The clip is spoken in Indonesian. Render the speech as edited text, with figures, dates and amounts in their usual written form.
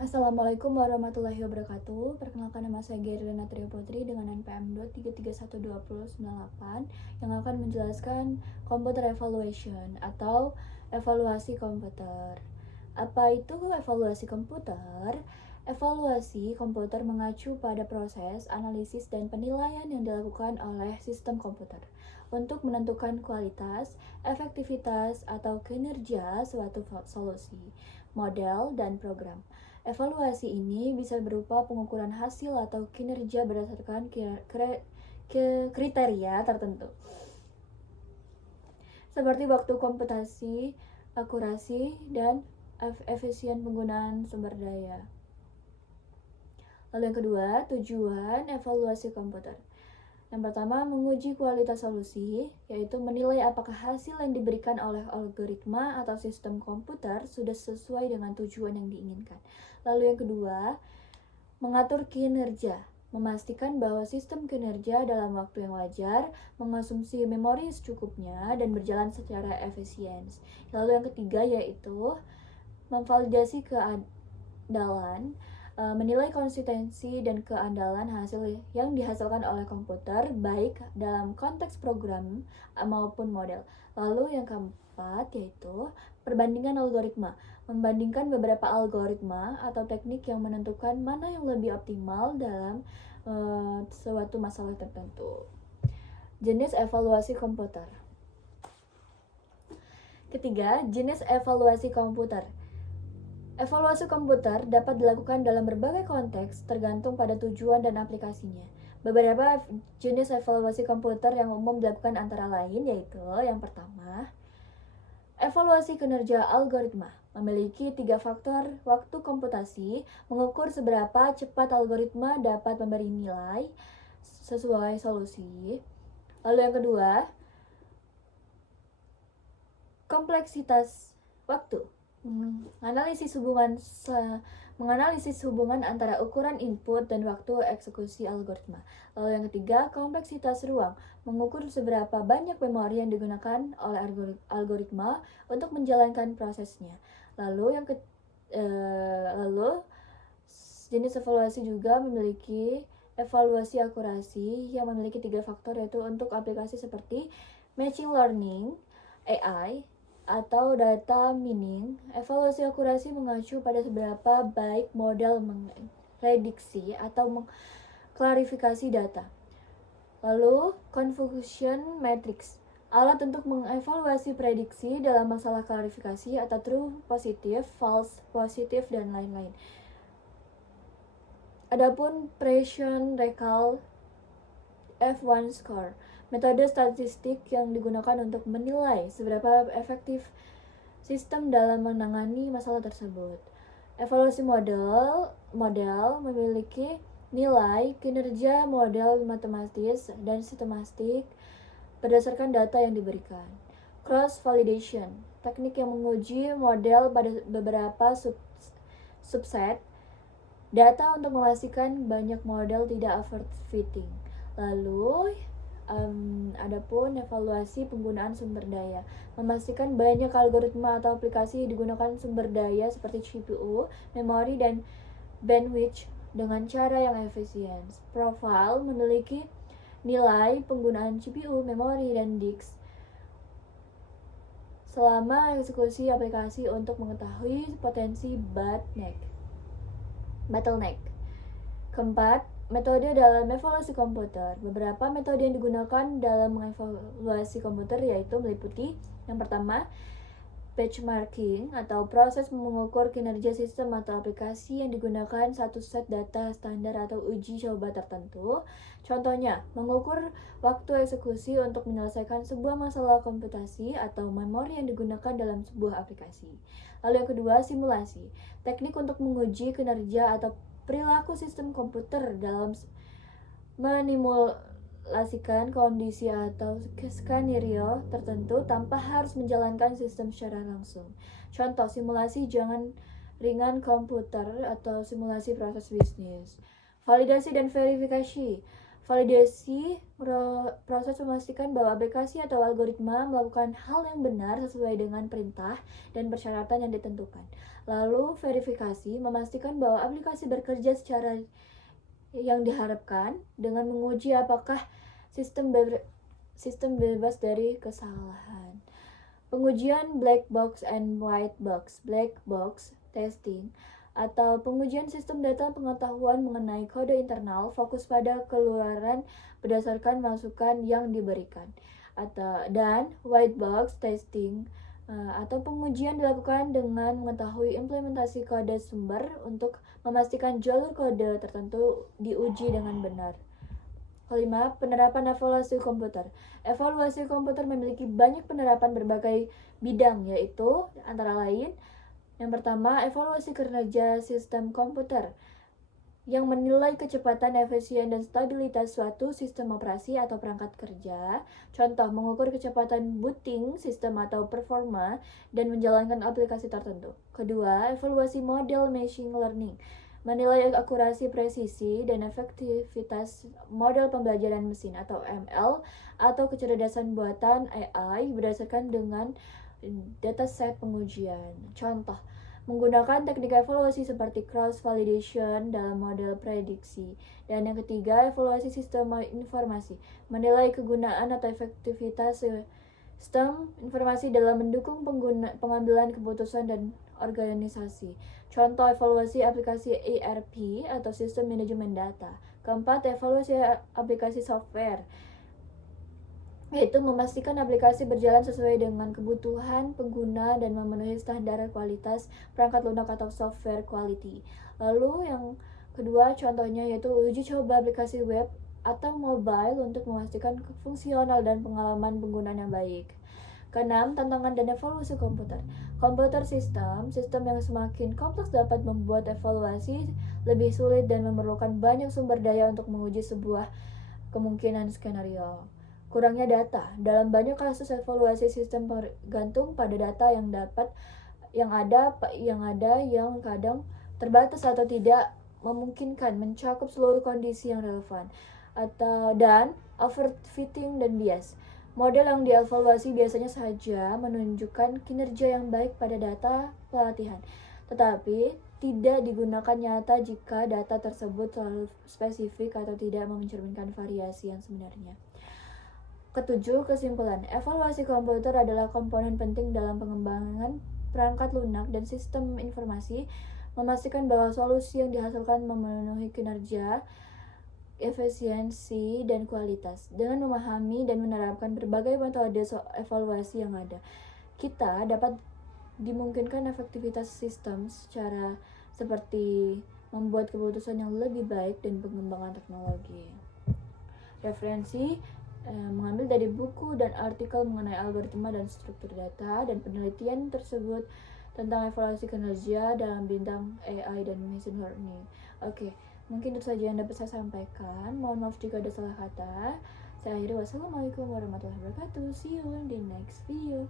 Assalamualaikum warahmatullahi wabarakatuh. Perkenalkan, nama saya Gerlina Trioputri dengan NPM 2331298 yang akan menjelaskan Computer Evaluation atau evaluasi komputer. Apa itu evaluasi komputer? Evaluasi komputer mengacu pada proses analisis dan penilaian yang dilakukan oleh sistem komputer untuk menentukan kualitas, efektivitas, atau kinerja suatu solusi, model, dan program. Evaluasi ini bisa berupa pengukuran hasil atau kinerja berdasarkan kriteria tertentu, seperti waktu komputasi, akurasi, dan efisien penggunaan sumber daya. Lalu yang kedua, tujuan evaluasi komputer. Yang pertama, menguji kualitas solusi, yaitu menilai apakah hasil yang diberikan oleh algoritma atau sistem komputer sudah sesuai dengan tujuan yang diinginkan. Lalu yang kedua, mengatur kinerja, memastikan bahwa sistem kinerja dalam waktu yang wajar, mengonsumsi memori secukupnya, dan berjalan secara efisien. Lalu yang ketiga yaitu memvalidasi keandalan, menilai konsistensi dan keandalan hasil yang dihasilkan oleh komputer, baik dalam konteks program maupun model. Lalu yang keempat yaitu perbandingan algoritma, membandingkan beberapa algoritma atau teknik yang menentukan mana yang lebih optimal dalam suatu masalah tertentu. Jenis evaluasi komputer. Ketiga, jenis evaluasi komputer. Evaluasi komputer dapat dilakukan dalam berbagai konteks tergantung pada tujuan dan aplikasinya. Beberapa jenis evaluasi komputer yang umum dilakukan antara lain yaitu yang pertama, evaluasi kinerja algoritma. Memiliki 3 faktor waktu komputasi, mengukur seberapa cepat algoritma dapat memberi nilai sesuai solusi. Lalu yang kedua, kompleksitas waktu. Menganalisis hubungan antara ukuran input dan waktu eksekusi algoritma. Lalu yang ketiga, kompleksitas ruang, mengukur seberapa banyak memori yang digunakan oleh algoritma untuk menjalankan prosesnya. Lalu jenis evaluasi juga memiliki evaluasi akurasi yang memiliki 3 faktor, yaitu untuk aplikasi seperti machine learning, AI, atau data mining. Evaluasi akurasi mengacu pada seberapa baik model memprediksi atau mengklarifikasi data. Lalu confusion matrix, alat untuk mengevaluasi prediksi dalam masalah klarifikasi atau true positif, false positif, dan lain-lain. Adapun Bayesian recall F1 score, metode statistik yang digunakan untuk menilai seberapa efektif sistem dalam menangani masalah tersebut. Evaluasi model memiliki nilai kinerja model matematis dan sistematik berdasarkan data yang diberikan. Cross validation, teknik yang menguji model pada beberapa subset data untuk memastikan banyak model tidak overfitting. Lalu adapun evaluasi penggunaan sumber daya, memastikan banyak algoritma atau aplikasi digunakan sumber daya seperti CPU, memori, dan bandwidth dengan cara yang efisien. Profile memiliki nilai penggunaan CPU, memori, dan disk selama eksekusi aplikasi untuk mengetahui potensi bottleneck. Keempat, metode dalam evaluasi komputer. Beberapa metode yang digunakan dalam mengevaluasi komputer yaitu meliputi yang pertama, benchmarking atau proses mengukur kinerja sistem atau aplikasi yang digunakan satu set data standar atau uji coba tertentu. Contohnya, mengukur waktu eksekusi untuk menyelesaikan sebuah masalah komputasi atau memori yang digunakan dalam sebuah aplikasi. Lalu yang kedua, simulasi, teknik untuk menguji kinerja atau perilaku sistem komputer dalam menimulasikan kondisi atau skenario tertentu tanpa harus menjalankan sistem secara langsung. Contoh simulasi jangan ringan komputer atau simulasi proses bisnis. Validasi dan verifikasi, Validasi proses memastikan bahwa aplikasi atau algoritma melakukan hal yang benar sesuai dengan perintah dan persyaratan yang ditentukan. Lalu verifikasi memastikan bahwa aplikasi bekerja secara yang diharapkan dengan menguji apakah sistem bebas dari kesalahan. Pengujian black box and white box, black box testing, atau pengujian sistem data pengetahuan mengenai kode internal fokus pada keluaran berdasarkan masukan yang diberikan. Dan white box testing atau pengujian dilakukan dengan mengetahui implementasi kode sumber untuk memastikan jalur kode tertentu diuji dengan benar. Kelima, penerapan evaluasi komputer. Evaluasi komputer memiliki banyak penerapan berbagai bidang, yaitu antara lain yang pertama, evaluasi kinerja sistem komputer yang menilai kecepatan, efisien, dan stabilitas suatu sistem operasi atau perangkat kerja. Contoh, mengukur kecepatan booting sistem atau performa dan menjalankan aplikasi tertentu. Kedua, evaluasi model machine learning menilai akurasi, presisi, dan efektivitas model pembelajaran mesin atau ML atau kecerdasan buatan AI berdasarkan dengan dataset pengujian. Contoh, menggunakan teknik evaluasi seperti cross validation dalam model prediksi. Dan yang ketiga, evaluasi sistem informasi, menilai kegunaan atau efektivitas sistem informasi dalam mendukung pengambilan keputusan dan organisasi. Contoh, evaluasi aplikasi ERP atau sistem manajemen data. Keempat, evaluasi aplikasi software, yaitu memastikan aplikasi berjalan sesuai dengan kebutuhan pengguna dan memenuhi standar kualitas perangkat lunak atau software quality. Lalu yang kedua contohnya yaitu uji coba aplikasi web atau mobile untuk memastikan fungsional dan pengalaman penggunaan yang baik. Keenam, tantangan dan evaluasi komputer. Komputer sistem yang semakin kompleks dapat membuat evaluasi lebih sulit dan memerlukan banyak sumber daya untuk menguji sebuah kemungkinan skenario. Kurangnya data. Dalam banyak kasus evaluasi sistem bergantung pada data yang ada yang kadang terbatas atau tidak memungkinkan mencakup seluruh kondisi yang relevan. Dan overfitting dan bias. Model yang dievaluasi biasanya saja menunjukkan kinerja yang baik pada data pelatihan, tetapi tidak digunakan nyata jika data tersebut terlalu spesifik atau tidak mencerminkan variasi yang sebenarnya. Ketujuh, kesimpulan. Evaluasi komputer adalah komponen penting dalam pengembangan perangkat lunak dan sistem informasi, memastikan bahwa solusi yang dihasilkan memenuhi kinerja, efisiensi, dan kualitas. Dengan memahami dan menerapkan berbagai metode evaluasi yang ada, kita dapat dimungkinkan efektivitas sistem secara seperti membuat keputusan yang lebih baik dan pengembangan teknologi. Referensi mengambil dari buku dan artikel mengenai algoritma dan struktur data dan penelitian tersebut tentang evaluasi kinerja dalam bidang AI dan machine learning. Oke, mungkin itu saja yang dapat saya sampaikan. Mohon maaf jika ada salah kata. Saya akhiri, wassalamualaikum warahmatullahi wabarakatuh. See you in the next video.